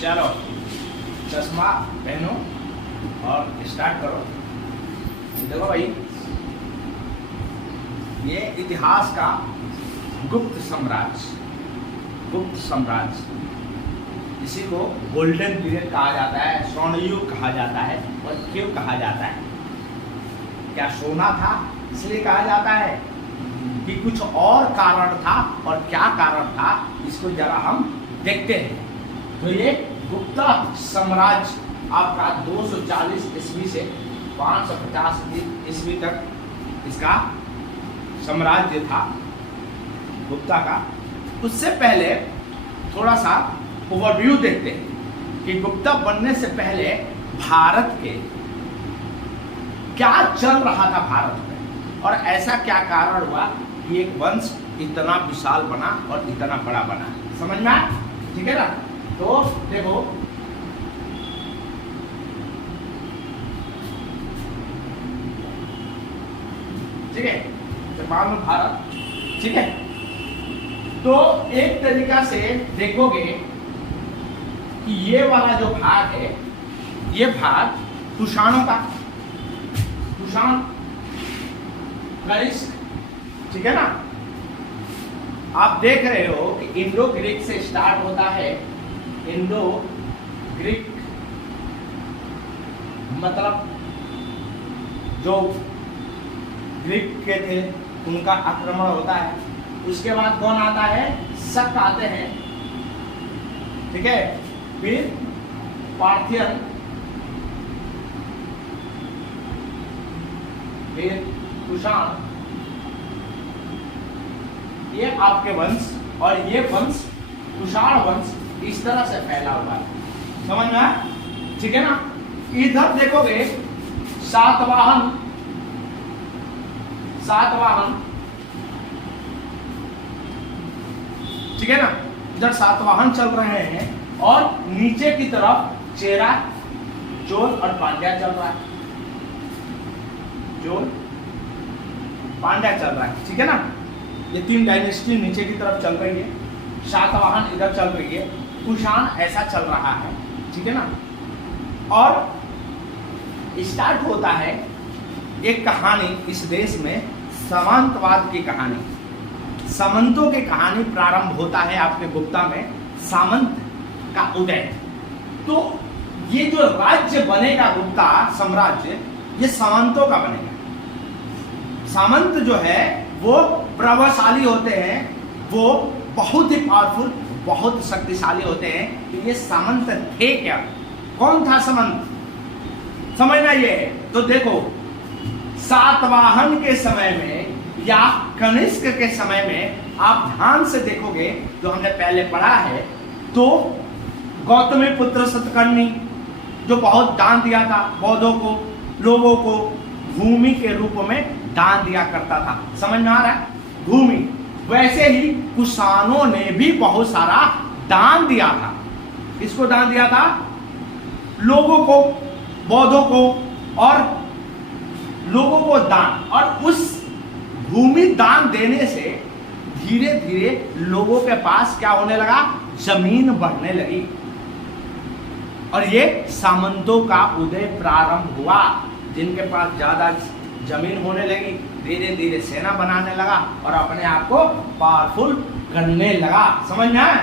चलो चश्मा पहनो और स्टार्ट करो। देखो भाई, ये इतिहास का गुप्त साम्राज्य, इसी को गोल्डन पीरियड कहा जाता है, स्वर्ण युग कहा जाता है और क्यों कहा जाता है? क्या सोना था इसलिए कहा जाता है कि कुछ और कारण था? और क्या कारण था इसको जरा हम देखते हैं। तो ये गुप्ता साम्राज्य आपका 240 ईस्वी से 550 ईस्वी तक इसका साम्राज्य था गुप्ता का। उससे पहले थोड़ा सा ओवरव्यू देखते हैं कि गुप्ता बनने से पहले भारत के क्या चल रहा था भारत में, और ऐसा क्या कारण हुआ कि एक वंश इतना विशाल बना और इतना बड़ा बना। समझ में आया? ठीक है ना? तो देखो, ठीक है, मान लो भारत, ठीक है। तो एक तरीका से देखोगे कि ये वाला जो भाग है, ये भाग कुषाणों का, कुषाण कनिष्क, ठीक है ना? आप देख रहे हो कि इंडो ग्रीक से स्टार्ट होता है। इंडो ग्रीक मतलब जो ग्रीक के थे उनका आक्रमण होता है। उसके बाद कौन आता है? शक आते हैं, ठीक है। फिर पार्थियन, फिर कुषाण, ये आपके वंश, और ये वंश कुषाण वंश इस तरह से फैला हुआ है। समझ में आया? ठीक है ना? इधर देखोगे सातवाहन, ठीक है ना? इधर सातवाहन चल रहे हैं और नीचे की तरफ चेरा, चोल और पांड्या चल रहा है। चोल, पांड्या चल रहा है, ठीक है ना? ये तीन डायनेस्टी नीचे की तरफ चल रही है, सातवाहन इधर चल रही है, कुषाण ऐसा चल रहा है, ठीक है ना? और स्टार्ट होता है एक कहानी इस देश में, सामंतवाद की कहानी, सामंतों की कहानी प्रारंभ होता है आपके गुप्ता में, सामंत का उदय। तो ये जो राज्य बनेगा गुप्ता साम्राज्य, ये सामंतों का बनेगा। सामंत जो है वो प्रभावशाली होते हैं, वो बहुत ही पावरफुल, बहुत शक्तिशाली होते हैं। तो ये सामंत थे क्या? कौन था सामंत? समझना ये। तो देखो, सातवाहन के समय में या कनिष्क के समय में आप ध्यान से देखोगे, जो हमने पहले पढ़ा है, तो गौतमी पुत्र सतकर्णी जो बहुत दान दिया था बौद्धों को, लोगों को भूमि के रूप में दान दिया करता था। समझ में आ रहा है? भूमि। वैसे ही कुषाणों ने भी बहुत सारा दान दिया था। किसको दान दिया था? लोगों को, बौद्धों को, और लोगों को दान। और उस भूमि दान देने से धीरे धीरे लोगों के पास क्या होने लगा? जमीन बढ़ने लगी, और ये सामंतों का उदय प्रारंभ हुआ। जिनके पास ज्यादा जमीन होने लगी, धीरे धीरे सेना बनाने लगा और अपने आप को पावरफुल करने लगा। समझ में आया?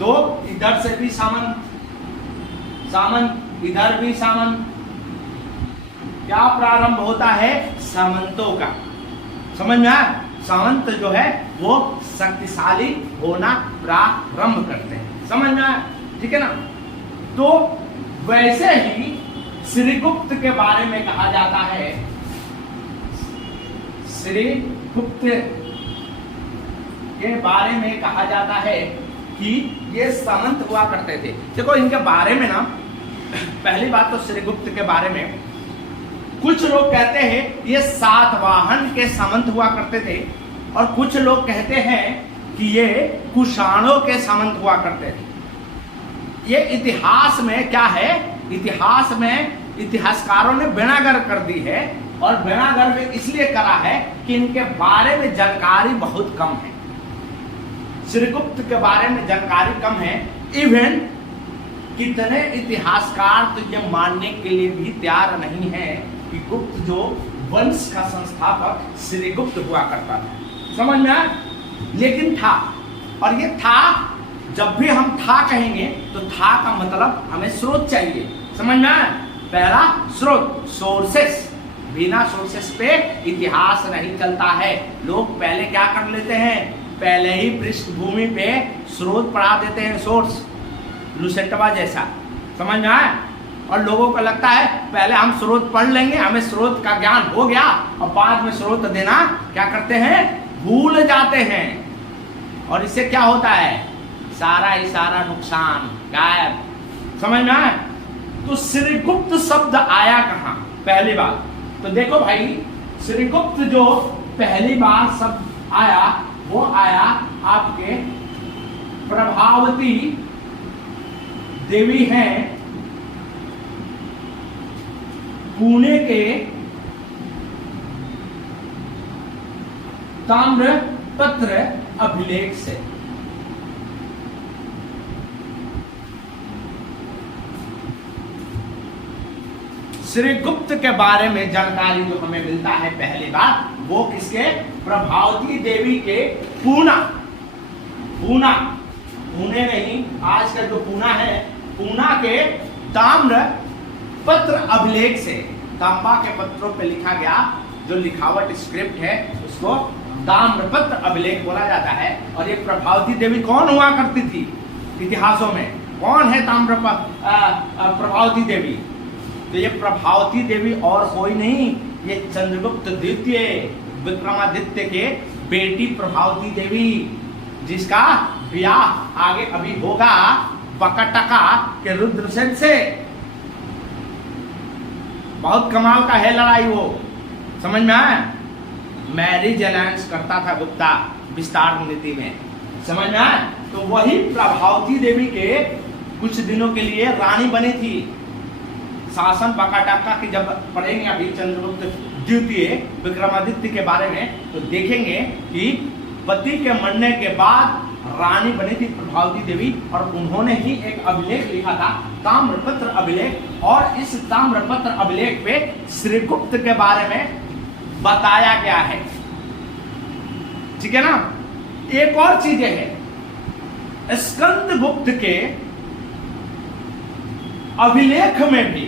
तो इधर से भी सामंत, इधर भी सामंत। क्या प्रारंभ होता है? सामंतों का। समझ में आया? सामंत जो है वो शक्तिशाली होना प्रारंभ करते हैं। समझ में आया? ठीक है ना? तो वैसे ही श्रीगुप्त के बारे में कहा जाता है, श्रीगुप्त के बारे में कहा जाता है कि ये सामंत हुआ करते थे। देखो, इनके बारे में ना, पहली बात तो श्रीगुप्त के बारे में कुछ लोग कहते हैं ये सातवाहन के सामंत हुआ करते थे, और कुछ लोग कहते हैं कि ये कुषाणों के सामंत हुआ करते थे। ये इतिहास में क्या है? इतिहास में इतिहासकारों ने बेड़ागर कर दी है, और बेड़ागर में इसलिए करा है कि इनके बारे में जानकारी बहुत कम है। श्रीगुप्त के बारे में जानकारी कम है। इवन कितने इतिहासकार तो ये मानने के लिए भी तैयार नहीं है कि गुप्त जो वंश का संस्थापक श्रीगुप्त हुआ करता था। समझ में आया? लेकिन था, और ये था, जब भी हम था कहेंगे तो था का मतलब हमें स्रोत चाहिए। समझ में आया? पहला स्रोत, सोर्सेस। बिना सोर्सेस पे इतिहास नहीं चलता है। लोग पहले क्या कर लेते हैं, पहले ही पृष्ठभूमि पे स्रोत पढ़ा देते हैं, सोर्स, लुसेंटवा जैसा। समझ में आया? और लोगों को लगता है पहले हम स्रोत पढ़ लेंगे, हमें स्रोत का ज्ञान हो गया, और बाद में स्रोत देना क्या करते हैं, भूल जाते हैं। और इससे क्या होता है, सारा ही सारा नुकसान, गायब। समझ में आया? तो श्रीगुप्त शब्द आया कहां? पहली बार तो देखो भाई, श्रीगुप्त जो पहली बार शब्द आया वो आया आपके प्रभावती देवी हैं पुणे के ताम्रपत्र अभिलेख से। श्रीगुप्त के बारे में जानकारी जो हमें मिलता है पहली बार, वो किसके, प्रभावती देवी के पूना पुणे नहीं, आज का जो पूना है, पूना के ताम्र पत्र अभिलेख से। तांबा के पत्रों पे लिखा गया जो लिखावट स्क्रिप्ट है उसको ताम्रपत्र अभिलेख बोला जाता है। और ये प्रभावती देवी कौन हुआ करती थी इतिहासों में, कौन है प्रभावती देवी? तो ये प्रभावती देवी और कोई नहीं, ये चंद्रगुप्त द्वितीय विक्रमादित्य के बेटी प्रभावती देवी, जिसका ब्याह आगे अभी होगा बकटका के रुद्रसेन से। बहुत कमाल का है लड़ाई वो। समझ में आया? मैरिज अलायंस करता था गुप्ता विस्तार नीति में। समझ में आया? तो वही प्रभावती देवी के कुछ दिनों के लिए रानी बनी थी। शासन बकाटाका की जब पढ़ेंगे अभी चंद्रगुप्त द्वितीय विक्रमादित्य के बारे में, तो देखेंगे कि पति के मरने के बाद रानी बनी थी प्रभावती देवी, और उन्होंने ही एक अभिलेख लिखा था, ताम्रपत्र अभिलेख। और इस ताम्रपत्र अभिलेख पे श्रीगुप्त के बारे में बताया गया है। ठीक है ना? एक और चीजें है, स्कंदगुप्त के अभिलेख में भी,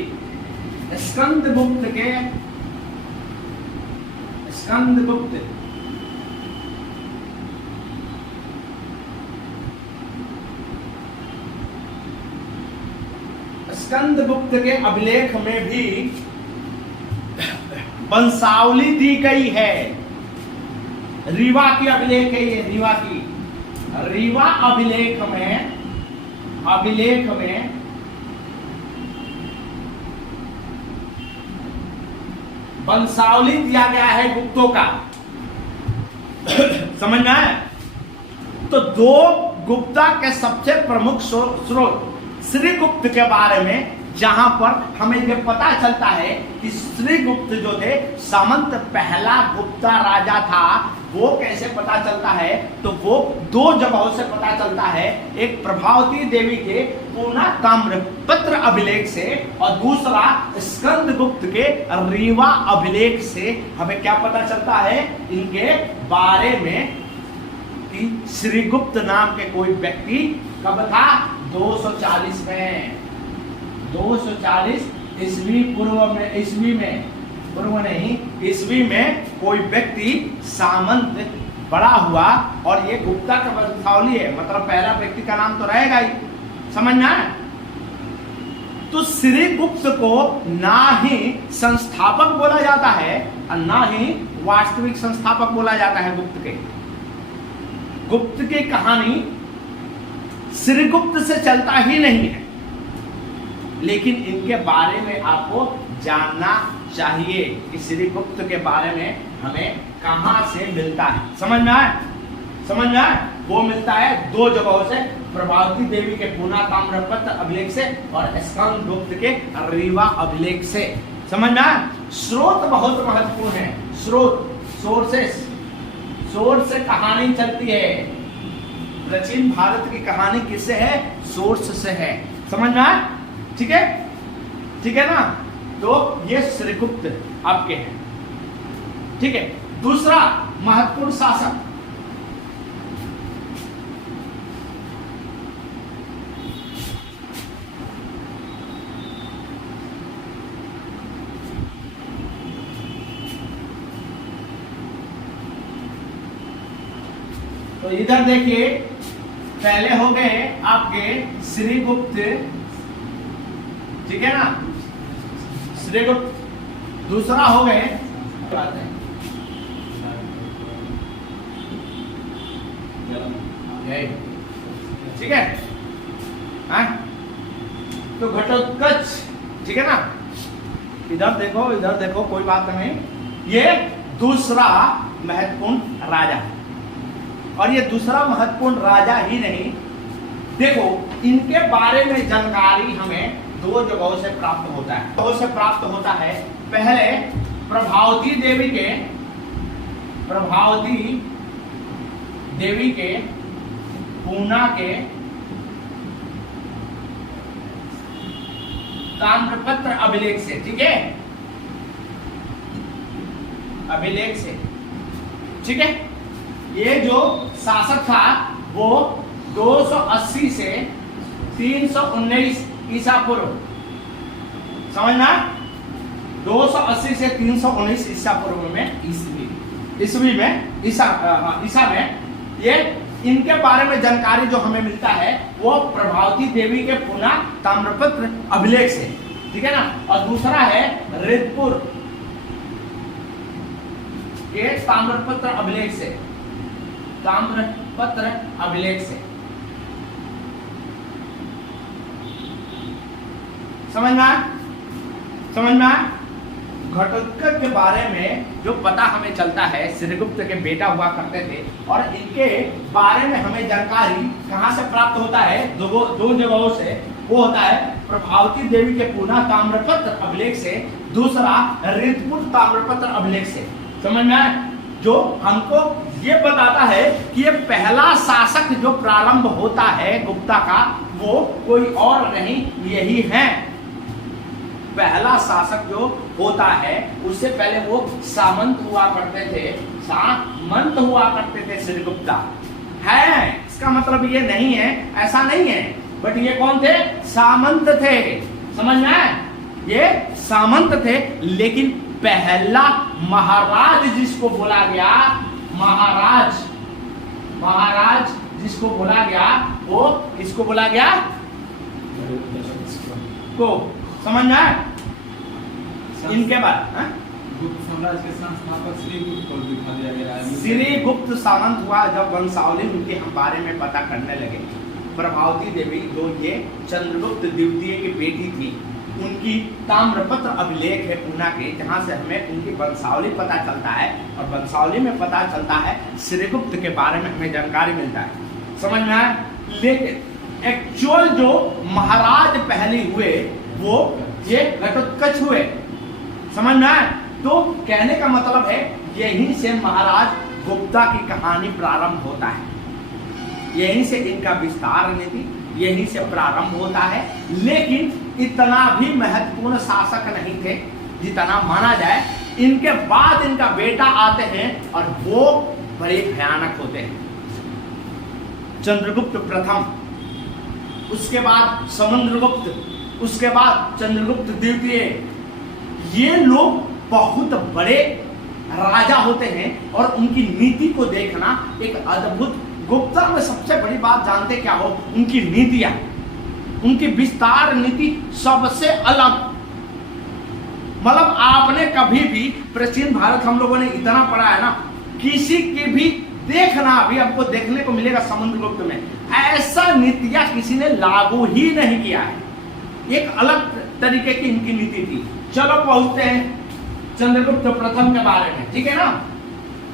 स्कंदगुप्त के अभिलेख में भी वंशावली दी गई है। रीवा की अभिलेख है ये, रीवा की, रीवा अभिलेख में वंशावली दिया गया है गुप्तों का। समझ में आया? तो दो गुप्ता के सबसे प्रमुख स्रोत श्रीगुप्त के बारे में, जहां पर हमें यह पता चलता है कि श्रीगुप्त जो थे सामंत पहला गुप्ता राजा था। वो कैसे पता चलता है? तो वो दो जगहों से पता चलता है। एक प्रभावती देवी के पूना ताम्रपत्र अभिलेख से, और दूसरा स्कंदगुप्त के रीवा अभिलेख से। हमें क्या पता चलता है इनके बारे में कि श्रीगुप्त नाम के कोई व्यक्ति कब था, 240 में, 240 ईस्वी ईस्वी में कोई व्यक्ति सामंत बड़ा हुआ। और ये गुप्ता का वंशावली है, मतलब पहला व्यक्ति का नाम तो रहेगा ही। समझ में आया? तो श्रीगुप्त को ना ही संस्थापक बोला जाता है और ना ही वास्तविक संस्थापक बोला जाता है गुप्त के। गुप्त की कहानी श्रीगुप्त से चलता ही नहीं है, लेकिन इनके बारे में आपको जानना चाहिए कि श्रीगुप्त के बारे में हमें कहां से मिलता है। समझ में आया? समझ में आया? वो मिलता है दो जगहों से, प्रभावती देवी के पूना ताम्रपत्र अभिलेख से और स्कंदगुप्त के रीवा अभिलेख से। समझ में आया? स्रोत बहुत महत्वपूर्ण है। स्रोत, सोर्सेस, सोर्स से कहानी चलती है। प्राचीन भारत की कहानी किससे है? सोर्स से है। समझ में आया? ठीक है, ठीक है ना। तो ये श्रीगुप्त आपके हैं, ठीक है। दूसरा महत्वपूर्ण शासक, तो इधर देखिए, पहले हो गए आपके श्रीगुप्त, ठीक है ना, श्रीगुप्त। दूसरा हो गए, ठीक है, तो घटोत्कच, ठीक है ना। इधर देखो, इधर देखो, कोई बात नहीं। ये दूसरा महत्वपूर्ण राजा, और ये दूसरा महत्वपूर्ण राजा ही नहीं, देखो इनके बारे में जानकारी हमें दो जगहों से प्राप्त होता है। जगहों से प्राप्त होता है, पहले प्रभावती देवी के पूना के ताम्रपत्र अभिलेख से, ठीक है, अभिलेख से, ठीक है। ये जो शासक था वो 280 से 319 ईसा पूर्व, समझना, 280 से 319 ईसा पूर्व में, ईसवी में, ईसा में, ये इनके बारे में जानकारी जो हमें मिलता है वो प्रभावती देवी के पूना ताम्रपत्र अभिलेख से, ठीक है ना। और दूसरा है रिद्धपुर के ताम्रपत्र अभिलेख से, ताम्रपत्र अभिलेख से, समझ में आया? समझ में आया? घटोत्कच के बारे में जो पता हमें चलता है, श्रीगुप्त के बेटा हुआ करते थे, और इनके बारे में हमें जानकारी कहां से प्राप्त होता है? दो जगहों से। वो होता है प्रभावती देवी के पूना ताम्रपत्र अभिलेख से, दूसरा रिद्धपुर ताम्रपत्र अभिलेख से, समझ में आया? जो हमको ये बताता है कि ये पहला शासक जो प्रारंभ होता है गुप्ता का, वो कोई और नहीं, यही है। पहला शासक जो होता है उससे पहले वो सामंत हुआ करते थे, सामंत हुआ करते थे श्रीगुप्ता है। इसका मतलब ये नहीं है, ऐसा नहीं है, बट ये कौन थे? सामंत थे, समझ में आया? ये सामंत थे, लेकिन पहला महाराज जिसको बोला गया, महाराज जिसको बोला गया, वो किसको बोला गया? को, समझ में आया? इनके बाद गुप्त साम्राज्य के संस्थापक श्रीगुप्त को दिखा दिया गया है। श्रीगुप्त सामंत हुआ जब वंशावली उनके बारे में पता करने लगे। प्रभावती देवी जो ये चंद्रगुप्त द्वितीय की बेटी थी, उनकी ताम्रपत्र अभिलेख है पूना के, जहां से हमें उनकी वंशावली पता चलता है, और वंशावली में पता चलता है श्रीगुप्त के बारे में हमें जानकारी मिलता है, समझ में आया? लेकिन एक्चुअल जो महाराज पहले हुए वो ये घटोत्कच हुए, समझ में आया? तो कहने का मतलब है यहीं से महाराज गुप्ता की कहानी प्रारंभ होता है, यहीं से इनका विस्तार नीति यहीं से प्रारंभ होता है। लेकिन इतना भी महत्वपूर्ण शासक नहीं थे जितना माना जाए। इनके बाद इनका बेटा आते हैं और वो बड़े भयानक होते हैं। चंद्रगुप्त प्रथम, उसके बाद समुद्रगुप्त, उसके बाद चंद्रगुप्त द्वितीय। ये लोग बहुत बड़े राजा होते हैं और उनकी नीति को देखना एक अद्भुत। गुप्ता में सबसे बड़ी बात जानते क्या हो? उनकी नीतियां, उनकी विस्तार नीति सबसे अलग। मतलब आपने कभी भी प्राचीन भारत हम लोगों ने इतना पढ़ा है ना, किसी की भी देखना अभी आपको देखने को मिलेगा समुद्रगुप्त में ऐसा नीतियां किसी ने लागू ही नहीं किया है। एक अलग तरीके की इनकी नीति थी। चलो पहुंचते हैं चंद्रगुप्त प्रथम के बारे में, ठीक है ना?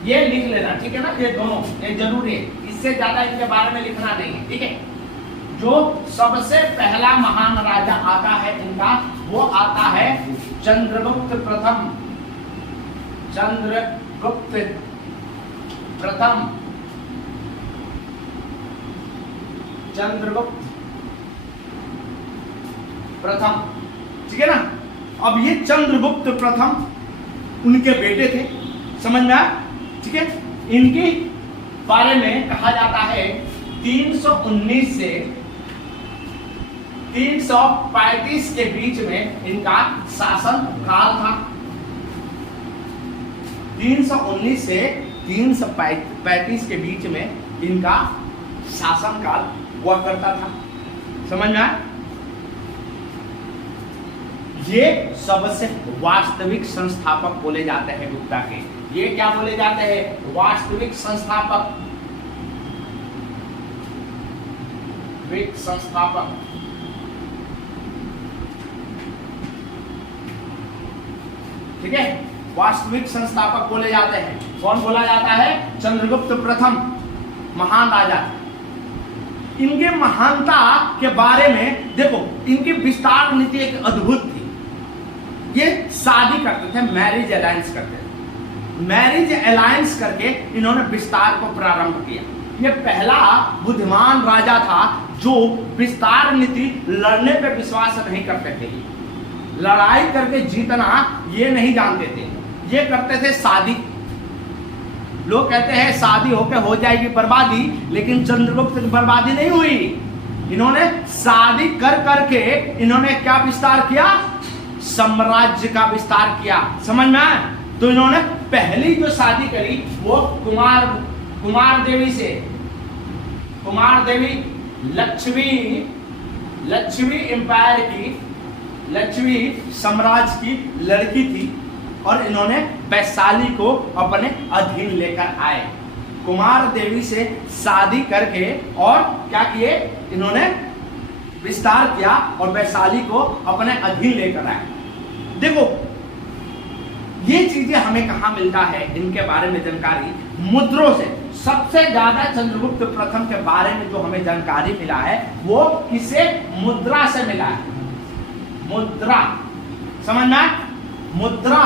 ये लिख लेना, ठीक है ना? ये दोनों ये जरूरी है, इससे ज्यादा इनके बारे में लिखना नहीं है, ठीक है? जो सबसे पहला महान राजा आता है इनका, वो आता है चंद्रगुप्त प्रथम। चंद्रगुप्त प्रथम, चंद्रगुप्त प्रथम, ठीक है ना। अब ये चंद्रगुप्त प्रथम उनके बेटे थे, समझ में आया, ठीक है। इनके बारे में कहा जाता है 319 से 335 के बीच में इनका शासन काल था। 319 से 335 के बीच में इनका शासन काल हुआ करता था, समझ में आया। ये सबसे वास्तविक संस्थापक बोले जाते हैं गुप्ता के। ये क्या बोले जाते हैं? वास्तविक संस्थापक, संस्थापक। ठीक है, वास्तविक संस्थापक बोले जाते हैं। कौन बोला जाता है? चंद्रगुप्त प्रथम, महान राजा। इनके महानता के बारे में देखो, इनकी विस्तार नीति एक अद्भुत थी। ये शादी करते थे, मैरिज अलायंस करते थे। मैरिज अलायंस करके इन्होंने विस्तार को प्रारंभ किया। ये पहला बुद्धिमान राजा था जो विस्तार नीति लड़ने पे विश्वास नहीं करते थे। लड़ाई करके जीतना ये नहीं जानते थे, ये करते थे शादी। लोग कहते हैं शादी होके हो जाएगी बर्बादी, लेकिन चंद्रगुप्त की बर्बादी नहीं हुई। इन्होंने शादी कर करके इन्होंने क्या विस्तार किया? साम्राज्य का विस्तार किया, समझ में आया। तो इन्होंने पहली जो शादी करी वो कुमार देवी से, कुमार देवी लक्ष्मी एम्पायर की, लक्ष्मी साम्राज्य की लड़की थी, और इन्होंने वैशाली को अपने अधीन लेकर आए। कुमार देवी से शादी करके और क्या किए? इन्होंने विस्तार किया और वैशाली को अपने अधीन लेकर आए। देखो, ये चीजें हमें कहां मिलता है इनके बारे में जानकारी? मुद्रों से। सबसे ज्यादा चंद्रगुप्त प्रथम के बारे में जो हमें जानकारी मिला है वो किसे? मुद्रा से मिला है। मुद्रा, समझना, मुद्रा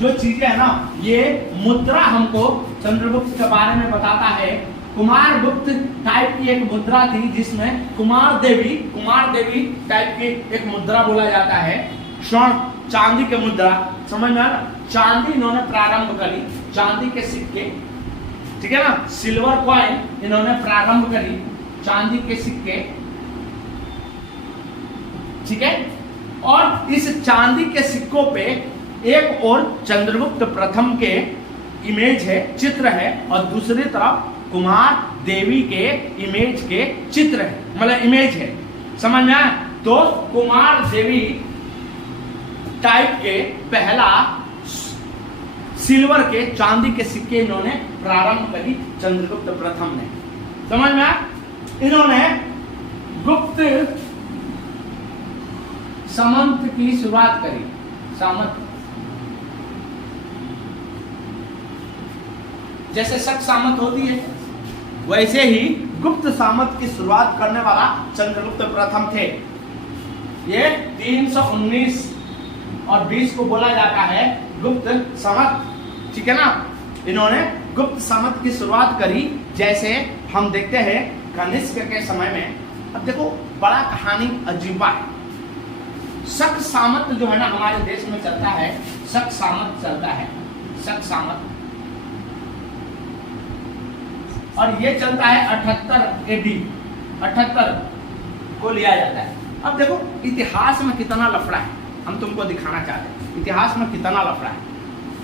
जो चीजें है ना, ये मुद्रा हमको चंद्रगुप्त के बारे में बताता है। कुमार गुप्त टाइप की एक मुद्रा थी जिसमें कुमार देवी टाइप की एक मुद्रा बोला जाता है। स्वर्ण, चांदी के मुद्रा, समझ में आया? चांदी इन्होंने प्रारंभ करी, चांदी के सिक्के, ठीक है ना। सिल्वर कॉइन इन्होंने प्रारंभ करी, चांदी के सिक्के, ठीक है। और इस चांदी के सिक्कों पे एक और चंद्रगुप्त प्रथम के इमेज है, चित्र है, और दूसरी तरफ कुमार देवी के इमेज के चित्र है, मतलब इमेज है, समझ में आया? तो कुमार देवी टाइप के पहला सिल्वर के, चांदी के सिक्के इन्होंने प्रारंभ करी चंद्रगुप्त प्रथम ने, समझ में आया? इन्होंने गुप्त सामंत की शुरुआत करी। सामंत जैसे शक सामंत होती है, वैसे ही गुप्त सामंत की शुरुआत करने वाला चंद्रगुप्त प्रथम थे। ये 319 और 20 को बोला जाता है गुप्त सामंत, ठीक है ना। इन्होंने गुप्त सामंत की शुरुआत करी। जैसे हम देखते हैं कनिष्क के समय में, अब देखो बड़ा कहानी अजीबा है। शक सामंत जो है ना हमारे देश में चलता है, शक सामंत चलता है, शक सामंत, और ये चलता है 78 AD, 78 को लिया जाता है। अब देखो इतिहास में कितना लफड़ा है, हम तुमको दिखाना चाहते हैं इतिहास में कितना लफड़ा है।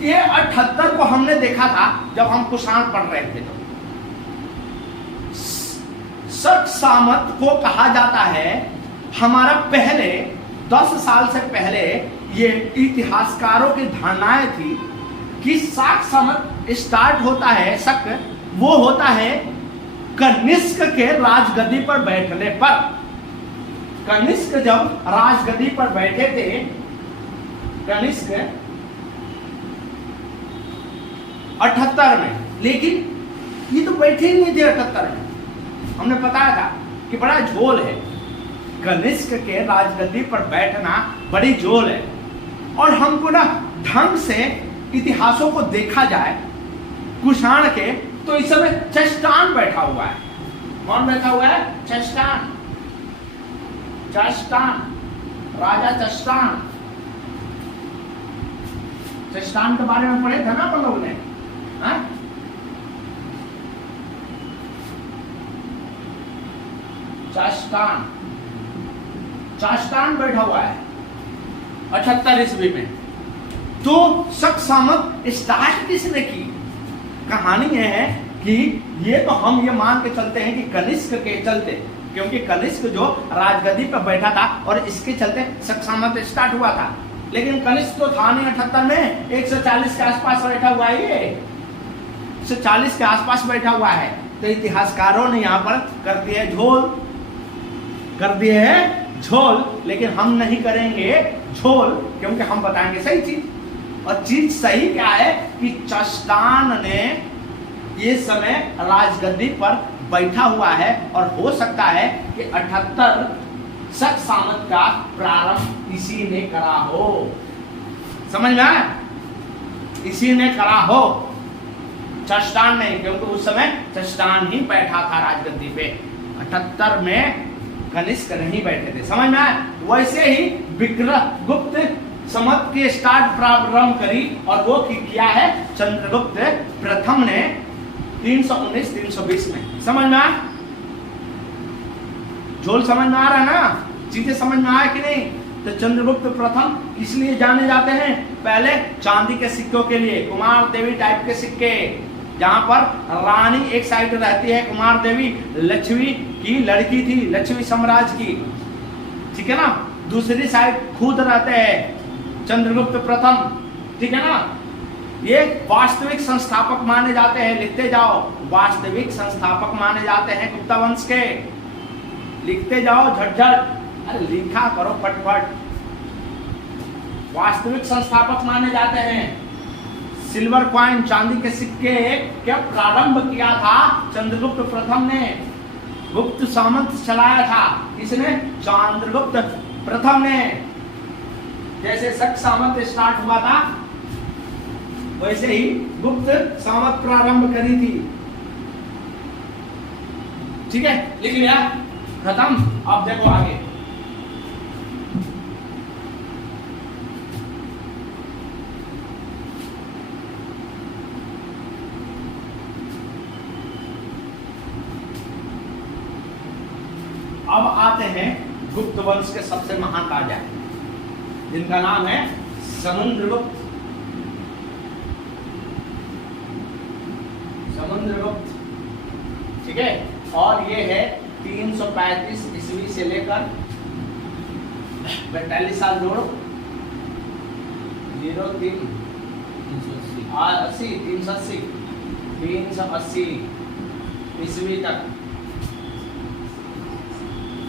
ये 78 को हमने देखा था जब हम कुषाण पढ़ रहे थे। तो शक सामंत को कहा जाता है, हमारा पहले 10 साल से पहले ये इतिहासकारों की धारणाएं थी कि शक सामंत स्टार्ट होता है, शक वो होता है कनिष्क के राजगद्दी पर बैठने पर। कनिष्क जब राजगद्दी पर बैठे थे, कनिष्क 78 में, लेकिन ये तो बैठे ही नहीं थे 78 में। हमने बताया था कि बड़ा झोल है, कनिष्क के राजगद्दी पर बैठना बड़ी झोल है। और हमको ना ढंग से इतिहासों को देखा जाए कुषाण के, तो इस समय चेस्टान बैठा हुआ है। कौन बैठा हुआ है? चेस्टान, चेस्टान, राजा चस्टान। चस्टान के बारे में पढ़े थे ना अपन लोगों ने, हाँ? चस्टान, चस्टान बैठा हुआ है 78 ईस्वी में। तो शक सामत स्टार्ट किसने की? कहानी यह है कि ये तो हम ये मान के चलते हैं कि कनिष्क के चलते, क्योंकि कनिष्क जो राजगद्दी पर बैठा था और इसके चलते शक सामत स्टार्ट हुआ था। लेकिन कनिष्क तो था नहीं 78 में, 140 के आसपास बैठा हुआ है, ये 140 के आसपास बैठा हुआ है। तो इतिहासकारों ने यहाँ पर कर दिए झोल, कर दिए है झोल, लेकिन हम नहीं करेंगे झोल, क्योंकि हम बताएंगे सही चीज। और चीज सही क्या है कि चस्टान ने ये समय राजगद्दी पर बैठा हुआ है, और हो सकता है कि 78 शक सामत का प्रारंभ इसी ने करा हो। समझ में आया? इसी ने करा हो, चस्टान नहीं, क्योंकि उस समय चस्टान ही बैठा था राजगद्दी पे। 78 में कनिष्क नहीं बैठे थे। समझ में आया? वैसे ही विक्रमगुप्त समत के स्टार्ट प्रारंभ करी, और वो किया है चंद्रगुप्त प्रथम ने 319-320 में। समझ में आया? झोल समझ में आ रहा है ना? चीजें समझ में आया कि नहीं? तो चंद्रगुप्त प्रथम इसलिए जाने जाते हैं, पहले चांदी के सिक्कों के लिए, कुमार देवी टाइप के सिक्के, जहां पर रानी एक साइड रहती है, कुमार देवी लक्ष्मी की लड़की थी, लक्ष्मी साम्राज्य की, ठीक है ना, दूसरी साइड खुद रहते हैं चंद्रगुप्त प्रथम, ठीक है ना। ये वास्तविक संस्थापक माने जाते हैं, लिखते जाओ, वास्तविक संस्थापक माने जाते हैं गुप्ता वंश के, लिखते जाओ झटझट, अरे लिखा करो फटफट। वास्तविक संस्थापक माने जाते हैं। सिल्वर कॉइन, चांदी के सिक्के क्या प्रारंभ किया था चंद्रगुप्त प्रथम ने, गुप्त सामंत चलाया था। किसने? चंद्रगुप्त प्रथम ने। जैसे शक सामंत स्टार्ट हुआ था, वैसे ही गुप्त सामंत प्रारंभ करी थी। ठीक है, लिख लिया, खत्म। अब देखो आगे, अब आते हैं गुप्त वंश के सबसे महान राजा, जिनका नाम है समुद्रगुप्त। समुद्रगुप्त, ठीक है, और ये है 335 ईस्वी से लेकर 42 साल जोड़ो, 380 ईस्वी तक।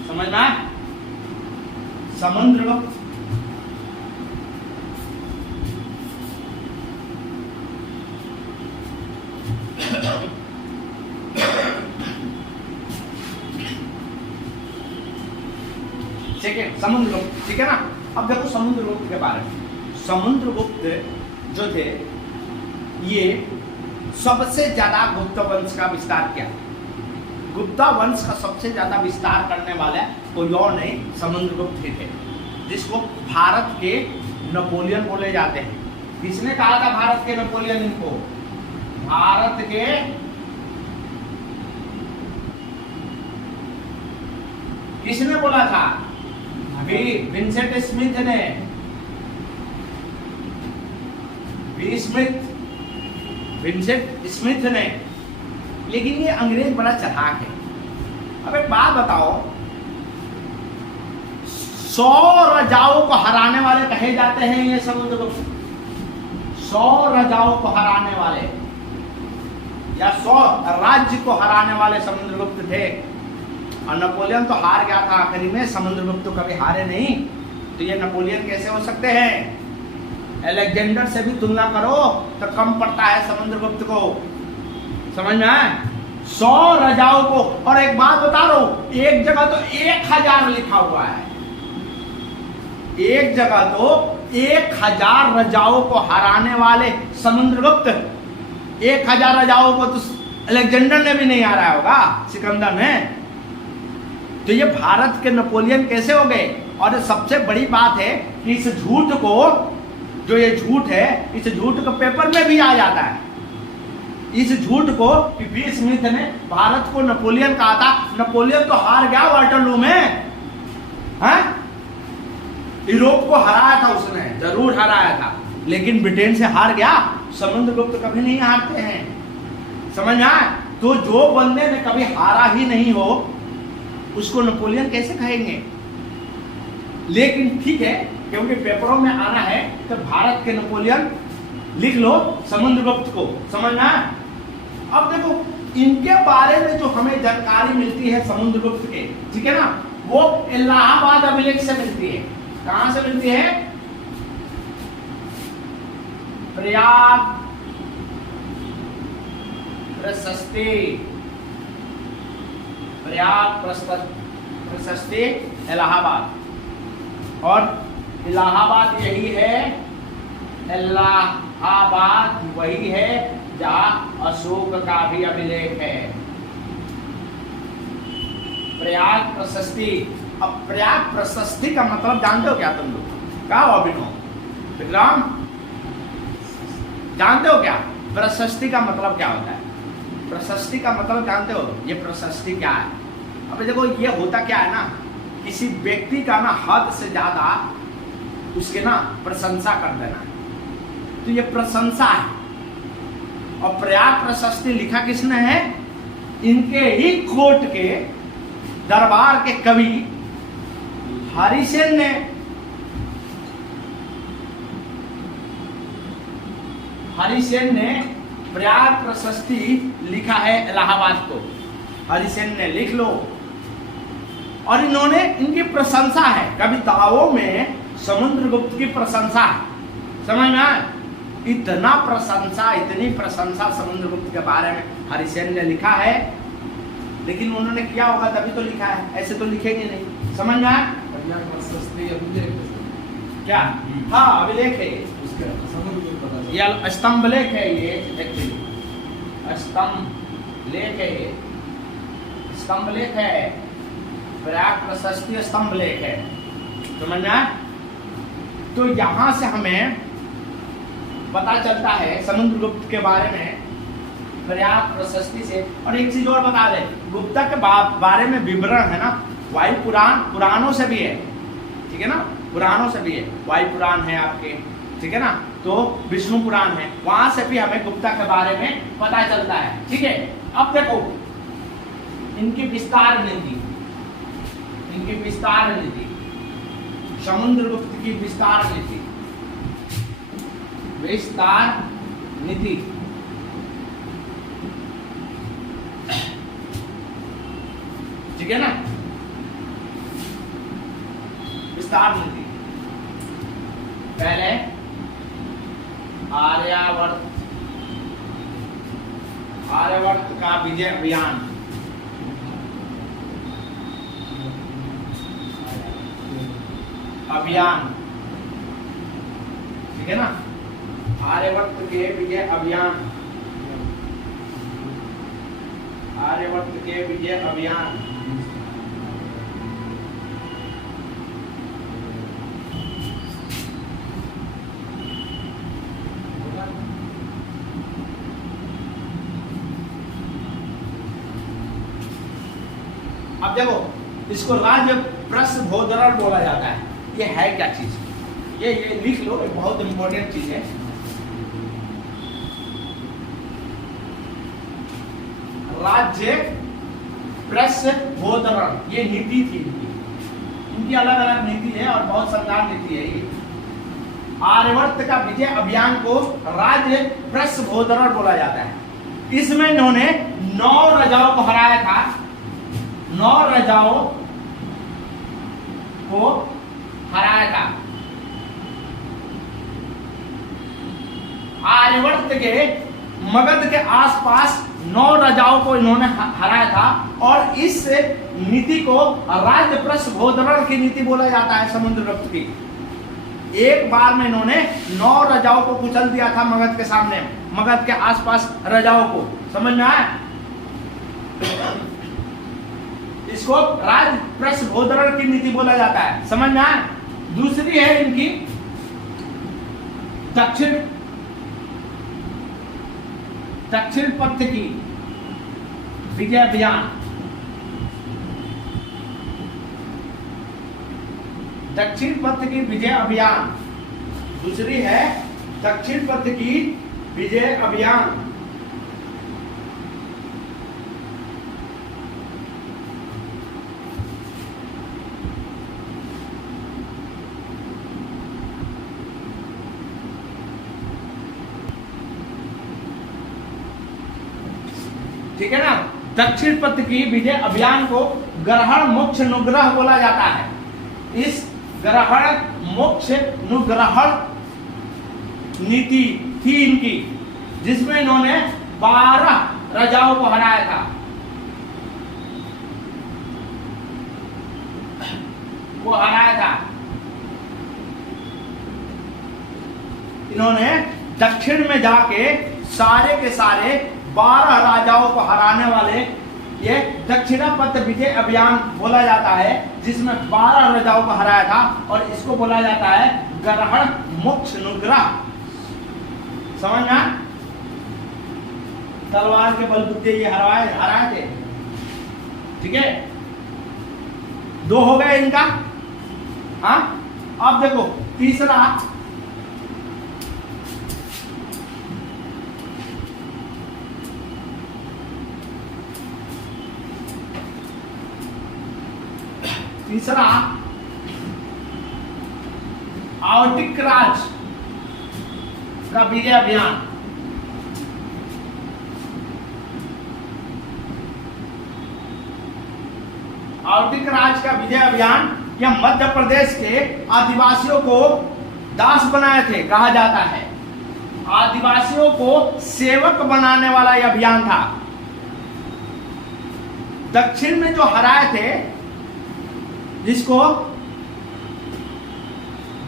समझ में आया? समुद्रगुप्त समुद्रगुप्त, ठीक है ना। अब देखो समुद्रगुप्त के बारे में। समुद्रगुप्त जो थे, ये सबसे ज्यादा गुप्त वंश का विस्तार किया। गुप्ता वंश का सबसे ज्यादा विस्तार करने वाले कोई और नहीं, समुद्रगुप्त ही थे, जिसको भारत के नेपोलियन बोले जाते हैं। किसने कहा था भारत के नेपोलियन इनको? भारत के किसने बोला था? विंसेंट स्मिथ ने, विंसेंट स्मिथ ने। लेकिन ये अंग्रेज बड़ा चालाक है। अब एक बात बताओ, 100 राजाओं को हराने वाले कहे जाते हैं ये समुद्रगुप्त। 100 राजाओं को हराने वाले या 100 राज्य को हराने वाले समुद्रगुप्त थे। और नेपोलियन तो हार गया था आखिरी में, समुद्रगुप्त तो कभी हारे नहीं। तो ये नेपोलियन कैसे हो सकते हैं? अलेक्जेंडर से भी तुलना करो तो कम पड़ता है समुद्रगुप्त को। समझ में आए? 100 राजाओं को, और एक बात बता रहा हूं, एक जगह तो 1000 लिखा हुआ है, एक जगह तो 1000 राजाओं को हराने वाले समुद्रगुप्त। 1000 राजाओं को तो अलेक्जेंडर ने भी नहीं हराया होगा, सिकंदर ने। तो ये भारत के नेपोलियन कैसे हो गए? और सबसे बड़ी बात है कि इस झूठ को, जो ये झूठ है, इस झूठ को पेपर में भी आ जाता है। इस झूठ को कि बी स्मिथ ने भारत को नेपोलियन कहा था। नेपोलियन तो हार गया वाटरलू में, हैं? यूरोप को हराया था उसने, जरूर हराया था, लेकिन ब्रिटेन से हार गया। समुद्रगुप्त कभी नहीं हारते हैं, समझ में आया? तो जो बंदे ने कभी हारा ही नहीं हो उसको नेपोलियन कैसे कहेंगे? लेकिन ठीक है, क्योंकि पेपरों में आना है तो भारत के नेपोलियन लिख लो समुद्रगुप्त को, समझ में आया? अब देखो इनके बारे में जो हमें जानकारी मिलती है समुद्रगुप्त के, ठीक है ना, वो इलाहाबाद अभिलेख से मिलती है। कहां से मिलती है? प्रयाग प्रशस्ति, प्रयाग प्रशस्ति इलाहाबाद। और इलाहाबाद यही है, इलाहाबाद वही है जहां अशोक का भी अभिलेख है। प्रयाग प्रशस्ति। अब प्रयाग प्रशस्ति का मतलब जानते हो क्या तुम लोग? क्या हो अभिनव विक्रम, जानते हो क्या प्रशस्ति का मतलब क्या होता है? प्रशस्ति का मतलब जानते हो? ये प्रशस्ति क्या है? अब देखो ये होता क्या है ना, किसी व्यक्ति का ना हद से ज्यादा उसके ना प्रशंसा कर देना, तो ये प्रशंसा है। और प्रयाग प्रशस्ति लिखा किसने है? इनके ही कोर्ट के दरबार के कवि हरिसेन ने। हरिसेन ने प्रयाग प्रशस्ति लिखा है इलाहाबाद को, हरिसेन ने, लिख लो। और इन्होंने, इनकी प्रशंसा है, कविताओं में समुद्रगुप्त की प्रशंसा है, समझ में आया? इतना प्रशंसा, इतनी प्रशंसा समुद्रगुप्त के बारे में हरिसेन ने लिखा है। लेकिन उन्होंने किया होगा तभी तो लिखा है, ऐसे तो लिखेंगे नहीं, समझ में आया? क्या? हाँ अभिलेख है ये, स्तंभ लेख है ये, एक्चुअली स्तंभ लेख है ये, स्तंभ लेख है, प्रयाग प्रशस्ति स्तंभ लेख है, समझ में आया? तो यहां से हमें पता चलता है समुद्रगुप्त के बारे में प्रयाग प्रशस्ति से। और एक चीज और बता दें, गुप्ता के बारे में विवरण है ना, वायु पुराण, पुराणों से भी है, ठीक है ना, पुराणों से भी है, वायु पुराण है आपके, ठीक है ना, तो विष्णु पुराण है, वहां से भी हमें गुप्ता के बारे में पता चलता है, ठीक है। अब देखो इनकी विस्तार नीति, इनकी विस्तार नीति, समुद्रगुप्त की विस्तार नीति, विस्तार नीति, ठीक है ना, विस्तार नीति। पहले आर्यावर्त, आर्यावर्त का विजय अभियान, ठीक है ना, आर्यावर्त के विजय अभियान, आर्यावर्त के विजय अभियान, अब देखो इसको राज्य प्रस्भोदरण बोला जाता है। ये है क्या चीज? ये लिख लो, बहुत इंपॉर्टेंट चीज है। राज्य प्रस्भोदरण, ये नीति थी इनकी अलग अलग नीति है और बहुत शानदार नीति है ये। आर्यावर्त का विजय अभियान को राज्य प्रस्भोदरण बोला जाता है। इसमें इन्होंने 9 राजाओं को हराया था, 9 राजाओं को हराया था। आर्यावर्त के मगध के आसपास 9 राजाओं को इन्होंने हराया था और इस नीति को राज्य प्रस्भोदरण की नीति बोला जाता है समुद्रगुप्त की। एक बार में इन्होंने 9 राजाओं को कुचल दिया था मगध के सामने, मगध के आसपास राजाओं को, समझ में आया? इसको राज प्रसभोदरण की नीति बोला जाता है, समझ में आया। दूसरी है इनकी दक्षिण पथ की विजय अभियान। दक्षिण पथ की विजय अभियान दूसरी है दक्षिण पथ की विजय अभियान। ठीक है ना। दक्षिण पथ की विजय अभियान को ग्रहण मोक्ष अनुग्रह बोला जाता है। इस ग्रहण मोक्ष अनुग्रहण नीति थी इनकी, जिसमें इन्होंने 12 राजाओं को हराया था। वो हराया था इन्होंने दक्षिण में जाके सारे के सारे 12 राजाओं को हराने वाले ये दक्षिणापथ विजय अभियान बोला जाता है, जिसमें 12 राजाओं को हराया था। और इसको बोला जाता है ग्रहण मोक्ष अनुग्रह। समझ में? तलवार के बलबूते ये हराए थे। ठीक है, 2 हो गए इनका। हाँ, अब देखो तीसरा आवटिक राज का विजय अभियान। आवटिक राज का विजय अभियान यह मध्य प्रदेश के आदिवासियों को दास बनाए थे, कहा जाता है। आदिवासियों को सेवक बनाने वाला यह अभियान था। दक्षिण में जो हराए थे, जिसको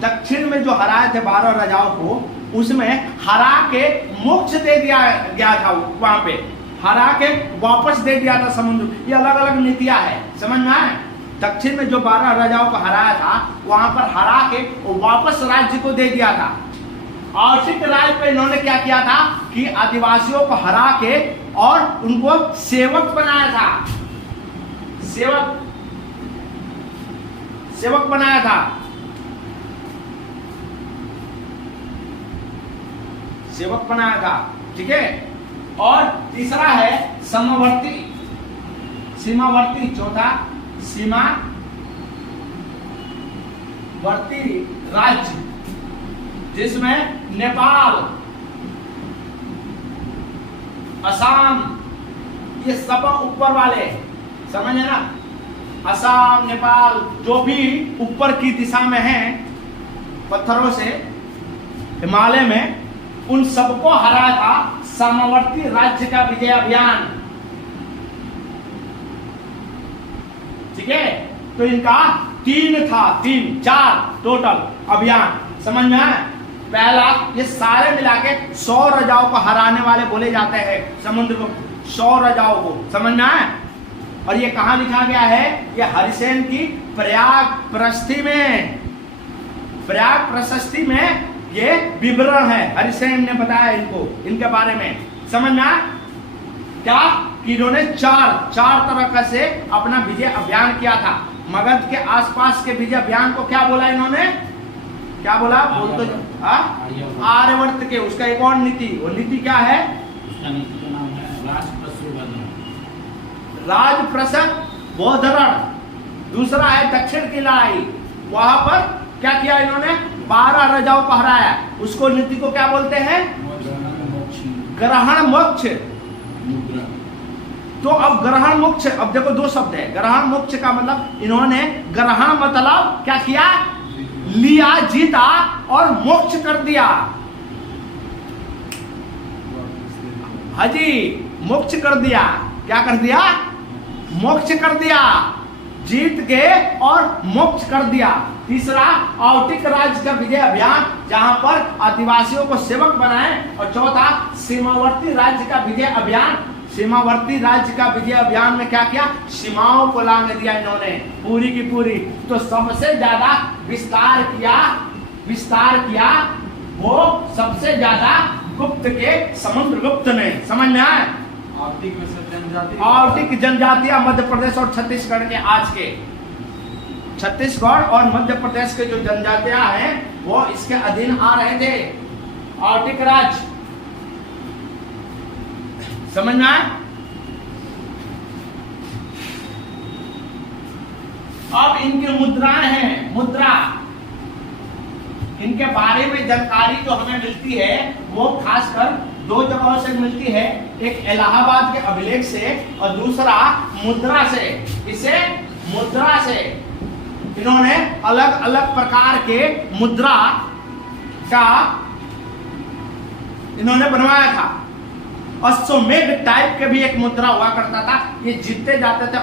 दक्षिण में जो हराए थे 12 राजाओं को, उसमें हरा के मोक्ष दे दिया गया था। वहां पे हरा के वापस दे दिया था समुद्र। ये अलग अलग नीतियां है, समझ में आए। दक्षिण में जो 12 राजाओं को हराया था, वहां पर हरा के वापस राज्य को दे दिया था। आवटिक राज पे इन्होंने क्या किया था कि आदिवासियों को हरा के और उनको सेवक बनाया था। सेवक बनाया था। सेवक बनाया था। ठीक है। और तीसरा है सीमावर्ती। चौथा सीमावर्ती राज्य, जिसमें नेपाल, असम, ये सब ऊपर वाले, समझे ना। असम, नेपाल जो भी ऊपर की दिशा में हैं पत्थरों से, हिमालय में, उन सबको हराया था सीमावर्ती राज्य का विजय अभियान। ठीक है। तो इनका 4 टोटल अभियान, समझ में आया। पहला, ये सारे मिला के 100 राजाओं को हराने वाले बोले जाते हैं समुद्र को, 100 राजाओं को, समझ में आया। और ये कहां लिखा गया है? ये हरिसेन की प्रयाग प्रशस्ति में ये विवरण है। हरिसेन ने बताया इनको, इनके बारे में, समझ में आया क्या कि इन्होंने चार तरह का से अपना विजय अभियान किया था। मगध के आसपास के विजय अभियान को क्या बोला इन्होंने? क्या बोला? बोल तो आर्यवर्त के। उसका एक और नीति, वो नीति क्या है? उसका नीति का नाम है राजप्रसभोदरण। दूसरा है दक्षिण की लड़ाई। वहां पर क्या किया इन्होंने? 12 राजाओं को हराया। उसको नीति को क्या बोलते हैं? ग्रहण मोक्ष। तो अब ग्रहण मोक्ष, अब देखो 2 शब्द है। ग्रहण मोक्ष का मतलब इन्होंने ग्रहण मतलब क्या किया? लिया, जीता और मोक्ष कर दिया। हाजी, मोक्ष कर दिया। क्या कर दिया? मोक्ष कर दिया। जीत के और मोक्ष कर दिया। तीसरा, आवटिक राज्य का विजय अभियान, जहां पर आदिवासियों को सेवक बनाए। और चौथा, सीमावर्ती राज्य का विजय अभियान, सीमावर्ती राज्य का विजय अभियान में क्या किया, सीमाओं को लांग दिया इन्होंने पूरी की पूरी। तो सबसे ज्यादा विस्तार किया वो सबसे ज्यादा गुप्त के समुद्रगुप्त ने। समझ में आए? आर्टिक में से जनजाति, आर्टिक जनजातियां मध्य प्रदेश और छत्तीसगढ़ के, आज के छत्तीसगढ़ और मध्य प्रदेश के जो जनजातियां हैं वो इसके अधीन आ रहे थे, आर्टिक राज्य। समझ में आए? अब इनकी मुद्राएं हैं, मुद्रा, इनके बारे में जानकारी जो हमें मिलती है वो खासकर दो जगहों से मिलती है, एक इलाहाबाद के अभिलेख से और दूसरा मुद्रा से। इसे मुद्रा से इन्होंने अलग अलग प्रकार के मुद्रा का इन्होंने बनवाया था। अश्वमेध टाइप के भी एक मुद्रा हुआ करता था, ये जीतते जाते थे